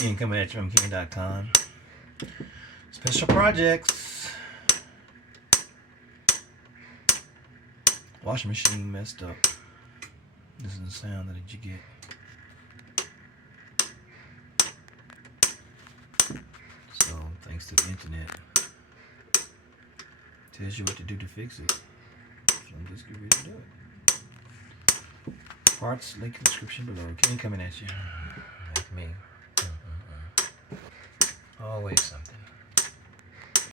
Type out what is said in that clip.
Ken coming at you from Ken.com. Special projects. Washing machine messed up. This is the sound that you get. So, thanks to the internet, tells you what to do to fix it. So just get ready to do it. Parts, link in the description below. Ken coming at you. Like me. Always something.